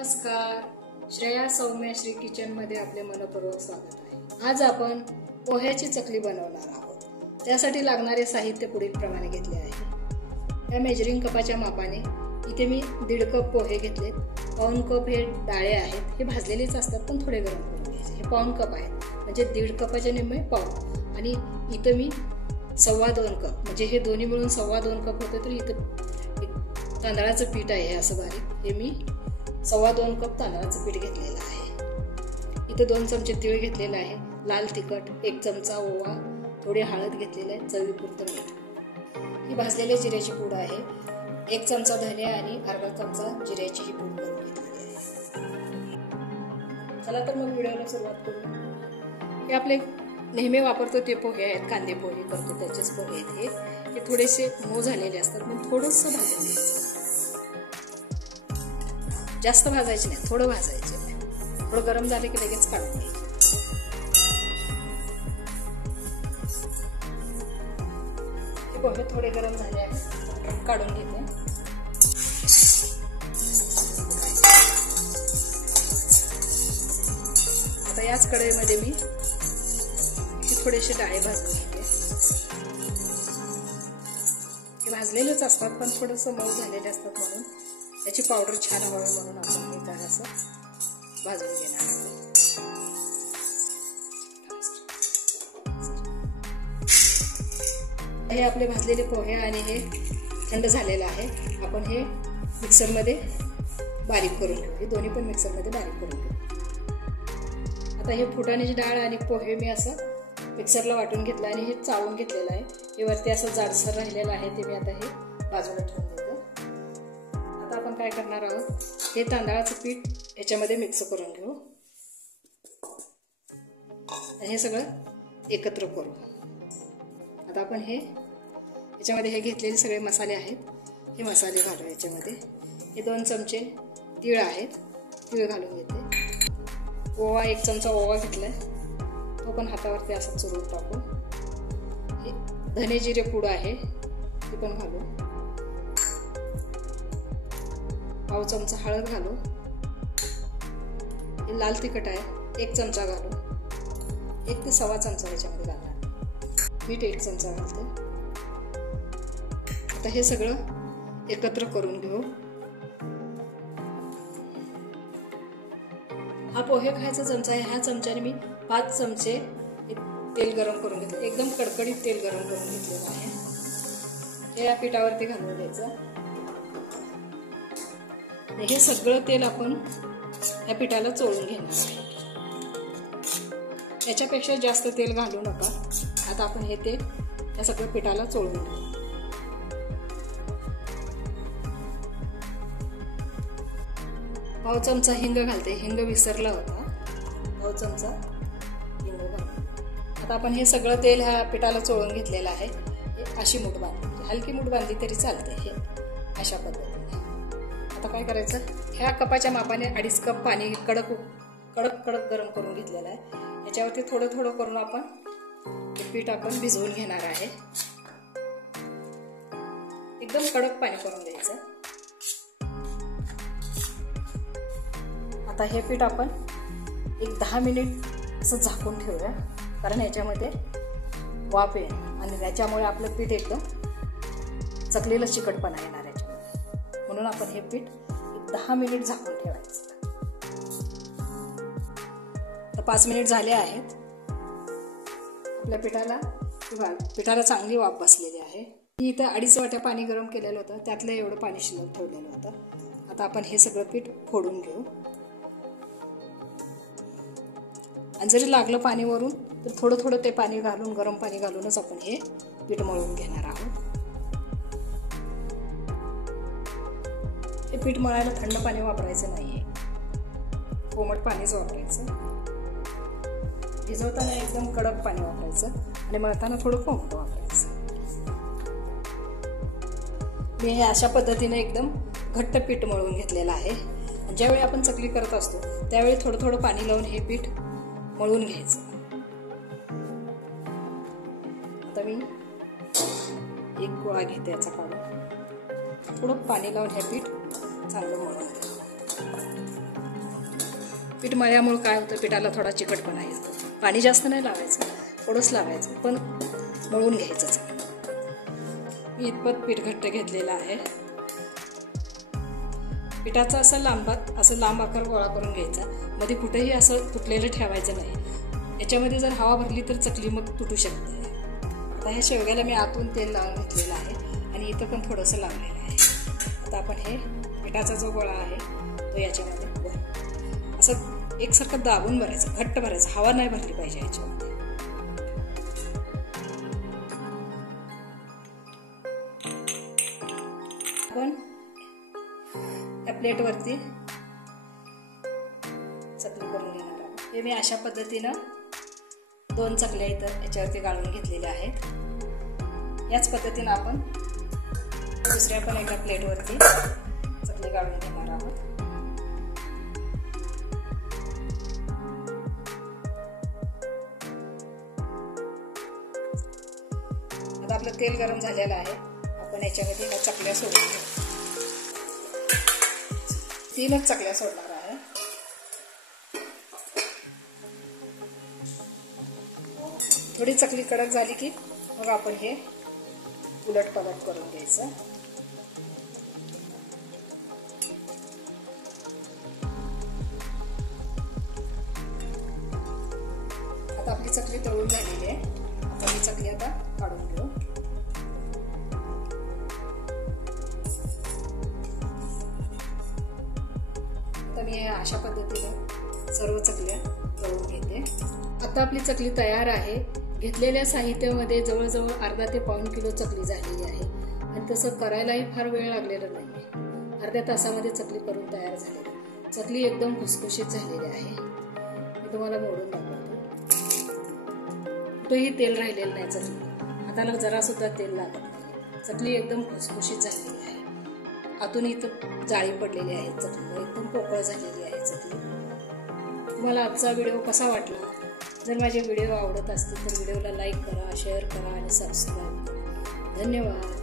नमस्कार, श्रेया सौम्य श्री किचन मध्ये आपले मनपूर्वक स्वागत आहे। आज आपण पोह्याची चकली बनवणार आहोत। त्यासाठी लागणारे साहित्य पुढील प्रमाणे घेतले आहे। या मेजरिंग कपाच्या मापाने इथे मी 1.5 कप पोहे घेतले, 1 कप हे डाळे आहेत। हे भाजलेलेच असतात पण थोडे गरम करून घ्यायचे। हे 1 कप आहेत म्हणजे 1.5 कपाच्या निम्मे पाव। आणि इथे मी 2.25 कप म्हणजे हे दोन्ही मिळून 2.25 कप होते। तर इथे तांदळाचं पीठ आहे असं बारीक, हे मी 2.25 कप तांदळाचं पीठ घेतलेलं आहे। इथे 2 चमचे तीळ घेतलेला आहे, लाल तिखट, 1 चमचा ओवा, थोडी हळद घेतलेली आहे, चवीपुरतं मीठ। ही भाजलेल्या जिऱ्याची पूड आहे, 1 चमचा धने आणि अर्धा चमचा जिऱ्याची ही पूड करून घेतलेली आहे। चला तर मग व्हिडिओला सुरुवात करू। हे आपले नेहमी वापरतो ते पोहे आहेत, कांदे पोहे करतो त्याचेच पोहे आहेत। हे थोडेसे मऊ झालेले असतात पण थोडंसं भाजून घ्यायचं। जास्त भाजायचे नाही, थोडं भाजायचे, थोडं गरम झाले की लगेच काढून घ्यायचे। हे पोहे थोडे गरम झाले आहेत, काढून घेते। आता याच कढईमध्ये मी थोडेसे डाळे भाजून घेते। हे भाजलेलेच असतात पण थोडंसं मऊ झालेले असतात म्हणून याची पावडर छान व्हावी म्हणून आपण हे जरासं भाजून घेणार आहोत। हे आपले भाजलेले पोहे आणि हे थंड झालेलं आहे। आपण हे मिक्सरमध्ये बारीक करून घेऊ। हे दोन्ही पण मिक्सरमध्ये बारीक करून घेऊ। आता हे फुटाण्याची डाळ आणि पोहे मी असं मिक्सरला वाटून घेतलं आणि हे चाळून घेतलेलं आहे। हे वरती असं जाडसर राहिलेलं आहे ते मी आता हे बाजूला ठेवून देते। आता आपण काय करणार आहोत, हे तांदळाचं पीठ याच्यामध्ये मिक्स करून घेऊ आणि हे सगळं एकत्र करू। आता आपण हे याच्यामध्ये हे घेतलेले सगळे मसाले आहेत, हे मसाले घालू याच्यामध्ये। हे 2 चमचे तीळ आहेत, तीळ घालून घेते। ओवा 1 चमचा ओवा घेतलाय, तो पण हातावरती असं चुरून टाकू। हे धने जिरे पूड आहे, ते पण घालू। 1/2 चमचा हळद घालू। हे लाल तिखट आहे, 1 चमचा घालू। 1 ते 1.25 चमचा याच्यामध्ये घालणार। मीठ 1 चमचा घालते। आता हे सगळं एकत्र करून घेऊ। हा पोहे खायचा चमचा आहे, ह्या चमच्याने मी 5 चमचे तेल गरम करून घेतलं। एकदम कडकडीत तेल गरम करून घेतलेलं आहे। हे या पिठावरती घालून द्यायचं। हे सगळं तेल आपण या पिठाला चोळून घेणार आहे। याच्यापेक्षा जास्त तेल घालू नका। आता आपण हे तेल या सगळं पिठाला चोळून घेऊ। पाव चमचा हिंग घालते, हिंग विसरला होता, 1/2 चमचा हिंग घालू। आता आपण हे सगळं तेल ह्या पिठाला चोळून घेतलेलं आहे। अशी मूठ बांधली, हलकी मूठ बांधली तरी चालते, हे अशा पद्धतीने। आता काय करायचं, ह्या कपाच्या मापाने 2.5 कप पाणी कडक गरम करून घेतलेलं आहे। याच्यावरती थोडं थोडं करून आपण हे पीठ आपण भिजवून घेणार आहे। एकदम कडक पाणी करून द्यायचं। आता हे पीठ आपण एक 10 मिनिट असं झाकून ठेवूया, कारण याच्यामध्ये वाफ येईल आणि याच्यामुळे आपलं पीठ एकदम चकलीला चिकटपणा येणार याच्यामध्ये, म्हणून आपण हे पीठ एक 10 मिनिट झाकून ठेवायचं। तर 5 मिनिट झाले आहेत। आपल्या पिठाला चांगली वाफ बसलेली आहे। मी इथं 2.5 वाट्या पाणी गरम केलेलं होतं, त्यातलं एवढं पाणी शिल्लक ठेवलेलं होतं। आता आपण हे सगळं पीठ फोडून घेऊ आणि जरी लागलं पाणी वरून तर थोडं थोडं ते पाणी घालून, गरम पाणी घालूनच आपण हे पीठ मळून घेणार आहोत। हे पीठ मळायला थंड पाणी वापरायचं नाहीये, कोमट पाणीच वापरायचं। भिजवताना एकदम कडक पाणी वापरायचं आणि मळताना थोडं कोमट वापरायचं। मी हे अशा पद्धतीने एकदम घट्ट पीठ मळून घेतलेलं आहे। ज्यावेळी आपण चकली करत असतो त्यावेळी थोडं थोडं पाणी लावून हे पीठ मळून घ्यायचं। आता मी एक गोळा घेते याचा काढून, थोडं पाणी लावून हे पीठ चांगलं मळून घ्यायचं। पीठ मळल्यामुळे काय होतं, पिठाला थोडा चिकटपणा येतो. पाणी जास्त नाही लावायचं, थोडंच लावायचं, पण मळून घ्यायचं चांगलं. मी इतपत पीठ घट्ट घेतलेलं आहे. पिठाचा असं लांब आकार गोळा करून घ्यायचा. मध्ये कुठेही असं तुटलेलं ठेवायचं नाही. याच्यामध्ये जर हवा भरली तर चकली मग तुटू शकते. आता ह्या शेवग्याला मी आतून तेल लावून घेतलेलं आहे आणि इथं पण थोडंसं लावलेलं आहे. आता आपण हे पिठाचा जो गोळा आहे तो याच्यामध्ये असं एकसारखं दाबून भरायचं, घट्ट भरायचं, हवा नाही भरली पाहिजे याच्यामध्ये. आपण त्या प्लेटवरती चकली करून घेणार आहोत. हे मी अशा पद्धतीनं 2 चकल्या इथं याच्यावरती गाळून घेतलेल्या आहेत. याच पद्धतीनं आपण दुसऱ्या पण एका प्लेटवरती चकली गाळून घेणार आहोत. आता आपलं तेल गरम झालेलं आहे. आपण याच्यामध्ये ह्या चकल्या सोडून घेऊ. 3च चकल्या सोडणार आहे. थोडी चकली कडक झाली की मग आपण हे उलट पलट करून घ्यायचं. आता आपली चकली तळून झालेली आहे. आपण ही चकली आता काढून घेऊ. आता मी अशा पद्धतीने सर्व चकल्या तळून घेते. आता आपली चकली तयार आहे. घेतलेल्या साहित्यामध्ये जवळजवळ अर्धा ते पाऊण किलो चकली झालेली आहे आणि तसं करायलाही फार वेळ लागलेला नाही. अर्ध्या तासामध्ये चकली करून तयार झालेली. चकली एकदम खुसखुशीत झालेली आहे. मी तुम्हाला मोडून दाखवते. कुठेही तेल राहिलेलं नाही. चकली हाताला जरा सुद्धा तेल लागत नाही. चकली एकदम खुसखुशीत झालेली आहे. आतून इथं जाळी पडलेली आहे. चकली एकदम पोकळ झालेली आहे चकली. तुम्हाला आजचा व्हिडिओ कसा वाटला? जर माझे व्हिडिओ आवडत असतील तर व्हिडिओला लाईक करा, शेअर करा आणि सबस्क्राईब करा. धन्यवाद.